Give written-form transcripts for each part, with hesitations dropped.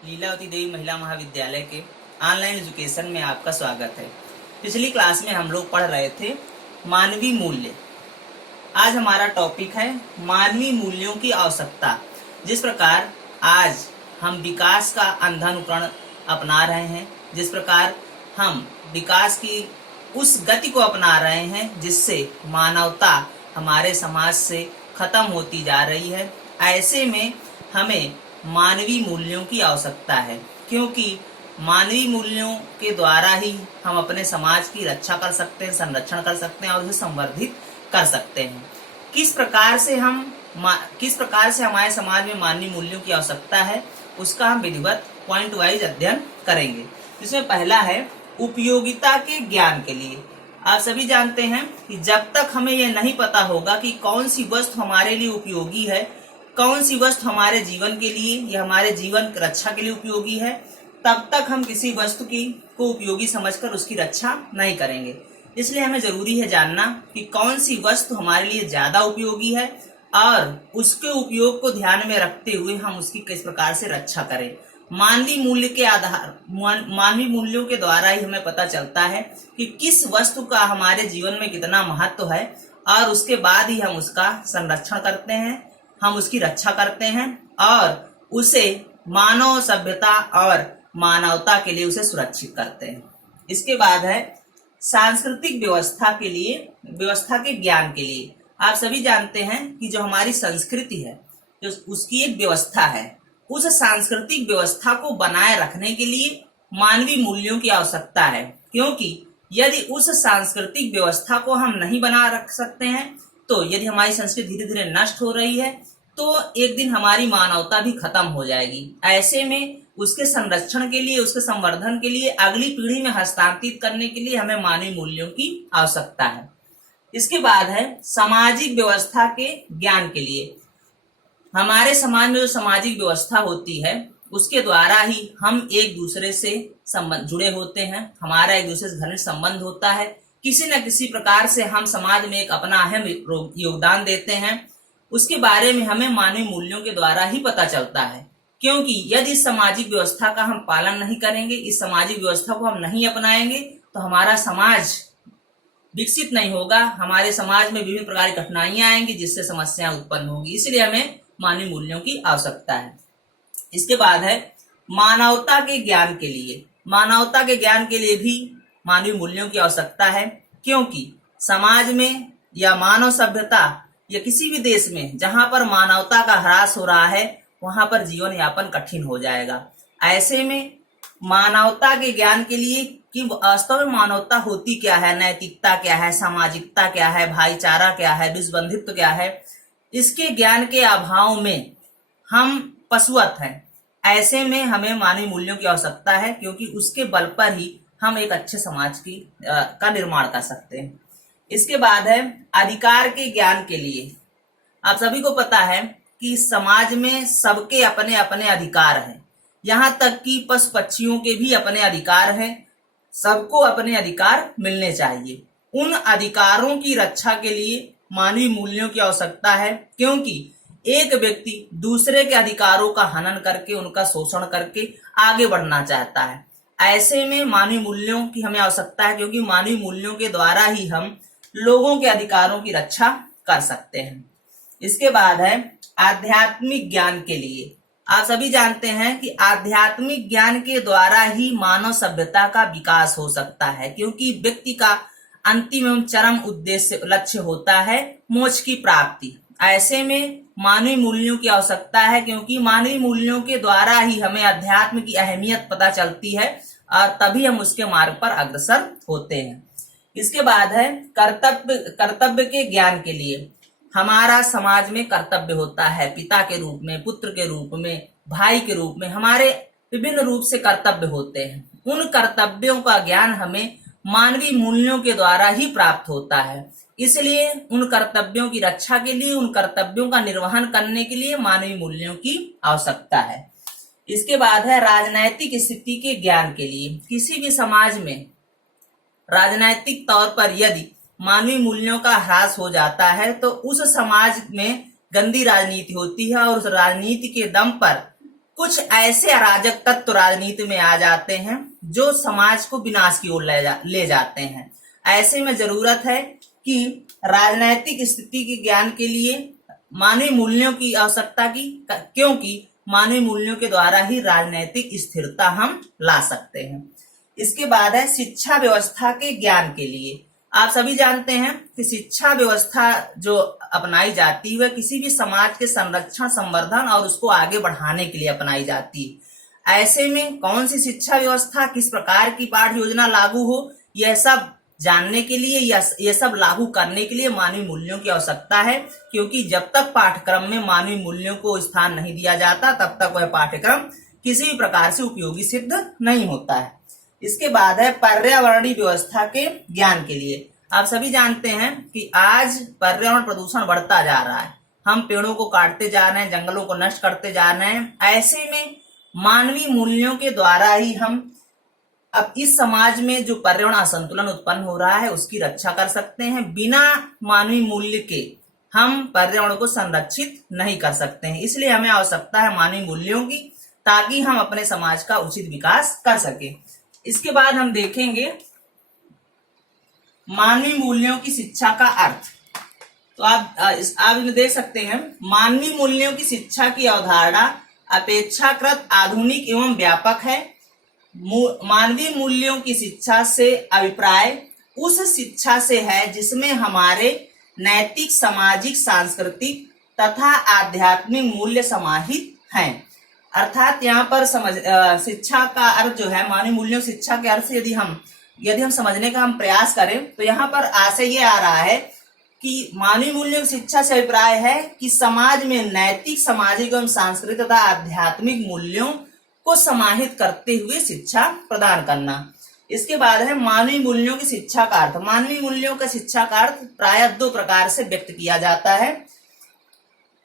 लीलावती देवी महिला महाविद्यालय के ऑनलाइन एजुकेशन में आपका स्वागत है। पिछली क्लास में हम लोग पढ़ रहे थे मानवीय मूल्य। आज हमारा टॉपिक है मानवीय मूल्यों की आवश्यकता। जिस प्रकार आज हम विकास का अंधानुकरण अपना रहे हैं, जिस प्रकार हम विकास की उस गति को अपना रहे हैं जिससे मानवता हमारे समाज से खत्म होती जा रही है, ऐसे में हमें मानवीय मूल्यों की आवश्यकता है, क्योंकि मानवीय मूल्यों के द्वारा ही हम अपने समाज की रक्षा कर सकते हैं, संरक्षण कर सकते हैं और उसे संवर्धित कर सकते हैं। किस प्रकार से हमारे समाज में मानवीय मूल्यों की आवश्यकता है, उसका हम विधिवत पॉइंट वाइज अध्ययन करेंगे। इसमें पहला है उपयोगिता के ज्ञान के लिए। आप सभी जानते हैं कि जब तक हमें यह नहीं पता होगा कि कौन सी वस्तु हमारे लिए उपयोगी है, कौन सी वस्तु हमारे जीवन के लिए या हमारे जीवन रक्षा के लिए उपयोगी है, तब तक हम किसी वस्तु को उपयोगी समझकर उसकी रक्षा नहीं करेंगे। इसलिए हमें जरूरी है जानना कि कौन सी वस्तु हमारे लिए ज्यादा उपयोगी है और उसके उपयोग को ध्यान में रखते हुए हम उसकी किस प्रकार से रक्षा करें। मानवीय मूल्यों के द्वारा ही हमें पता चलता है कि किस वस्तु का हमारे जीवन में कितना महत्व है और उसके बाद ही हम उसका संरक्षण करते हैं, हम उसकी रक्षा करते हैं और उसे मानव सभ्यता और मानवता के लिए उसे सुरक्षित करते हैं। इसके बाद है सांस्कृतिक व्यवस्था के ज्ञान के लिए। आप सभी जानते हैं कि जो हमारी संस्कृति है, जो उसकी एक व्यवस्था है, उस सांस्कृतिक व्यवस्था को बनाए रखने के लिए मानवीय मूल्यों की आवश्यकता है, क्योंकि यदि उस सांस्कृतिक व्यवस्था को हम नहीं बना रख सकते हैं तो यदि हमारी संस्कृति धीरे धीरे नष्ट हो रही है तो एक दिन हमारी मानवता भी खत्म हो जाएगी। ऐसे में उसके संरक्षण के लिए, उसके संवर्धन के लिए, अगली पीढ़ी में हस्तांतरित करने के लिए हमें मानवीय मूल्यों की आवश्यकता है। इसके बाद है सामाजिक व्यवस्था के ज्ञान के लिए। हमारे समाज में जो सामाजिक व्यवस्था होती है उसके द्वारा ही हम एक दूसरे से जुड़े होते हैं, हमारा एक दूसरे से घनिष्ठ संबंध होता है। किसी न किसी प्रकार से हम समाज में एक अपना अहम योगदान देते हैं। उसके बारे में हमें मानवीय मूल्यों के द्वारा ही पता चलता है, क्योंकि यदि इस सामाजिक व्यवस्था का हम पालन नहीं करेंगे, इस सामाजिक व्यवस्था को हम नहीं अपनाएंगे तो हमारा समाज विकसित नहीं होगा, हमारे समाज में विभिन्न प्रकार की कठिनाइयां आएंगी जिससे समस्याएं उत्पन्न होगी। इसलिए हमें मानवीय मूल्यों की आवश्यकता है। इसके बाद है मानवता के ज्ञान के लिए। मानवता के ज्ञान के लिए भी मानवीय मूल्यों की आवश्यकता है, क्योंकि समाज में या मानव सभ्यता या किसी भी देश में जहां पर मानवता का ह्रास हो रहा है वहां पर जीवन यापन कठिन हो जाएगा। ऐसे में मानवता के ज्ञान के लिए कि वास्तव में मानवता होती क्या है, नैतिकता क्या है, सामाजिकता क्या है, भाईचारा क्या है, विश्वबंधुत्व क्या है, इसके ज्ञान के अभाव में हम पशुवत हैं। ऐसे में हमें मानवीय मूल्यों की आवश्यकता है, क्योंकि उसके बल पर ही हम एक अच्छे समाज का निर्माण कर सकते हैं। इसके बाद है अधिकार के ज्ञान के लिए। आप सभी को पता है कि समाज में सबके अपने अपने अधिकार हैं, यहाँ तक कि पशु पक्षियों के भी अपने अधिकार हैं। सबको अपने अधिकार मिलने चाहिए। उन अधिकारों की रक्षा के लिए मानवीय मूल्यों की आवश्यकता है, क्योंकि एक व्यक्ति दूसरे के अधिकारों का हनन करके, उनका शोषण करके आगे बढ़ना चाहता है। ऐसे में मानवीय मूल्यों की हमें आवश्यकता है, क्योंकि मानवीय मूल्यों के द्वारा ही हम लोगों के अधिकारों की रक्षा कर सकते हैं। इसके बाद है आध्यात्मिक ज्ञान के लिए। आप सभी जानते हैं कि आध्यात्मिक ज्ञान के द्वारा ही मानव सभ्यता का विकास हो सकता है, क्योंकि व्यक्ति का अंतिम एवं चरम उद्देश्य लक्ष्य होता है मोक्ष की प्राप्ति। ऐसे में मानवीय मूल्यों की आवश्यकता है, क्योंकि मानवीय मूल्यों के द्वारा ही हमें अध्यात्म की अहमियत पता चलती है और तभी हम उसके मार्ग पर अग्रसर होते हैं। इसके बाद है कर्तव्य के ज्ञान के लिए। हमारा समाज में कर्तव्य होता है, पिता के रूप में, पुत्र के रूप में, भाई के रूप में, हमारे विभिन्न रूप से कर्तव्य होते हैं। उन कर्तव्यों का ज्ञान हमें मानवीय मूल्यों के द्वारा ही प्राप्त होता है। इसलिए उन कर्तव्यों की रक्षा के लिए, उन कर्तव्यों का निर्वहन करने के लिए मानवीय मूल्यों की आवश्यकता है। इसके बाद है राजनैतिक स्थिति के ज्ञान के लिए। किसी भी समाज में राजनैतिक तौर पर यदि मानवीय मूल्यों का ह्रास हो जाता है तो उस समाज में गंदी राजनीति होती है और उस राजनीति के दम पर कुछ ऐसे अराजक तत्व राजनीति में आ जाते हैं जो समाज को विनाश की ओर ले जाते हैं। ऐसे में जरूरत है कि राजनैतिक स्थिति के ज्ञान के लिए मानवीय मूल्यों की आवश्यकता की, क्योंकि मानवीय मूल्यों के द्वारा ही राजनैतिक स्थिरता हम ला सकते हैं। इसके बाद है शिक्षा व्यवस्था के ज्ञान के लिए। आप सभी जानते हैं कि शिक्षा व्यवस्था जो अपनाई जाती है वह किसी भी समाज के संरक्षण, संवर्धन और उसको आगे बढ़ाने के लिए अपनाई जाती है। ऐसे में कौन सी शिक्षा व्यवस्था, किस प्रकार की पाठ्य योजना लागू हो, यह सब जानने के लिए या ये सब लागू करने के लिए मानवीय मूल्यों की आवश्यकता है, क्योंकि जब तक पाठ्यक्रम में मानवीय मूल्यों को स्थान नहीं दिया जाता तब तक वह पाठ्यक्रम किसी भी प्रकार से उपयोगी सिद्ध नहीं होता है। इसके बाद है पर्यावरणीय व्यवस्था के ज्ञान के लिए। आप सभी जानते हैं कि आज पर्यावरण प्रदूषण बढ़ता जा रहा है, हम पेड़ों को काटते जा रहे हैं, जंगलों को नष्ट करते जा रहे हैं। ऐसे में मानवीय मूल्यों के द्वारा ही हम अब इस समाज में जो पर्यावरण असंतुलन उत्पन्न हो रहा है उसकी रक्षा कर सकते हैं। बिना मानवीय मूल्य के हम पर्यावरण को संरक्षित नहीं कर सकते हैं, इसलिए हमें आवश्यकता है मानवीय मूल्यों की, ताकि हम अपने समाज का उचित विकास कर सके। इसके बाद हम देखेंगे मानवीय मूल्यों की शिक्षा का अर्थ। तो आप देख सकते हैं मानवीय मूल्यों की शिक्षा की अवधारणा अपेक्षाकृत आधुनिक एवं व्यापक है। मानवीय मूल्यों की शिक्षा से अभिप्राय उस शिक्षा से है जिसमें हमारे नैतिक, सामाजिक, सांस्कृतिक तथा आध्यात्मिक मूल्य समाहित हैं। अर्थात यहाँ पर शिक्षा का अर्थ जो है, मानवीय मूल्यों शिक्षा के अर्थ से यदि हम समझने का हम प्रयास करें तो यहाँ पर आशय ये आ रहा है कि मानवीय मूल्यों की शिक्षा से अभिप्राय है कि समाज में नैतिक, सामाजिक एवं सांस्कृतिक तथा आध्यात्मिक मूल्यों को समाहित करते हुए शिक्षा प्रदान करना। इसके बाद है मानवीय मूल्यों की शिक्षा का अर्थ। मानवीय मूल्यों का शिक्षा का अर्थ प्रायः दो प्रकार से व्यक्त किया जाता है।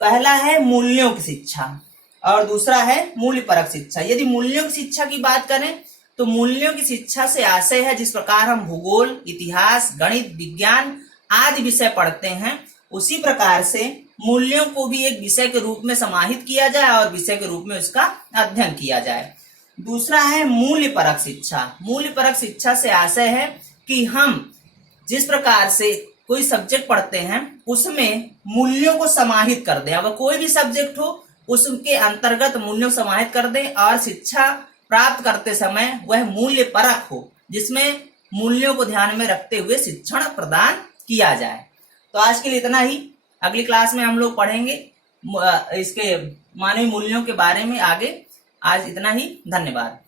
पहला है मूल्यों की शिक्षा और दूसरा है मूल्यपरक शिक्षा। यदि मूल्यों की शिक्षा की बात करें तो मूल्यों की शिक्षा से आशय है जिस प्रकार हम भूगोल, इतिहास, गणित, विज्ञान आदि विषय पढ़ते हैं, उसी प्रकार से मूल्यों को भी एक विषय के रूप में समाहित किया जाए और विषय के रूप में उसका अध्ययन किया जाए। दूसरा है मूल्यपरक शिक्षा। मूल्यपरक शिक्षा से आशय है कि हम जिस प्रकार से कोई सब्जेक्ट पढ़ते हैं उसमें मूल्यों को समाहित कर दें, अब कोई भी सब्जेक्ट हो उसके अंतर्गत मूल्यों समाहित कर दें और शिक्षा प्राप्त करते समय वह मूल्यपरक हो, जिसमें मूल्यों को ध्यान में रखते हुए शिक्षण प्रदान किया जाए। तो आज के लिए इतना ही। अगली क्लास में हम लोग पढ़ेंगे इसके मानवीय मूल्यों के बारे में आगे। आज इतना ही, धन्यवाद।